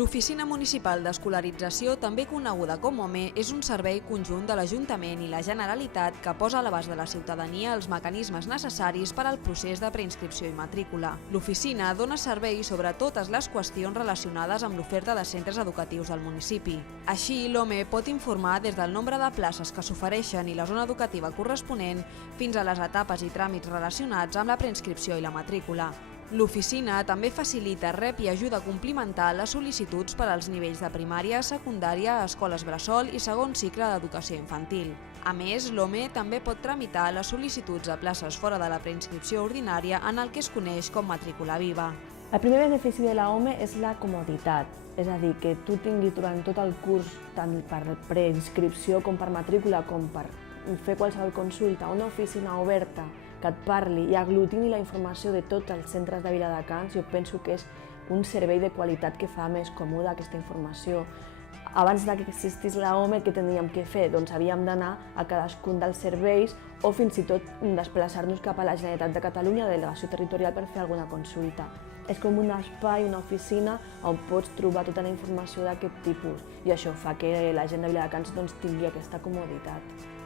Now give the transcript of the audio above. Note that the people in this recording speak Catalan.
L'Oficina Municipal d'Escolarització, també coneguda com OME, és un servei conjunt de l'Ajuntament i la Generalitat que posa a l'abast de la ciutadania els mecanismes necessaris per al procés de preinscripció i matrícula. L'oficina dona servei sobre totes les qüestions relacionades amb l'oferta de centres educatius del municipi. Així, l'OME pot informar des del nombre de places que s'ofereixen i la zona educativa corresponent fins a les etapes i tràmits relacionats amb la preinscripció i la matrícula. L'oficina també facilita, rep i ajuda a complimentar les sol·licituds per als nivells de primària, secundària, escoles bressol i segon cicle d'educació infantil. A més, l'OME també pot tramitar les sol·licituds a places fora de la preinscripció ordinària en el que es coneix com matrícula viva. El primer benefici de la OME és la comoditat, és a dir, que tu tinguis durant tot el curs, tant per preinscripció com per matrícula, com per fer qualsevol consulta, una oficina oberta que et parli i aglutini la informació de tots els centres de Viladecans. Jo penso que és un servei de qualitat que fa més còmoda aquesta informació. Abans que existís la OME, què teníem que fer? Doncs havíem d'anar a cadascun dels serveis o fins i tot desplaçar-nos cap a la Generalitat de Catalunya, delegació territorial, per fer alguna consulta. És com un espai, una oficina on pots trobar tota la informació d'aquest tipus i això fa que la gent de Viladecans tingui aquesta comoditat.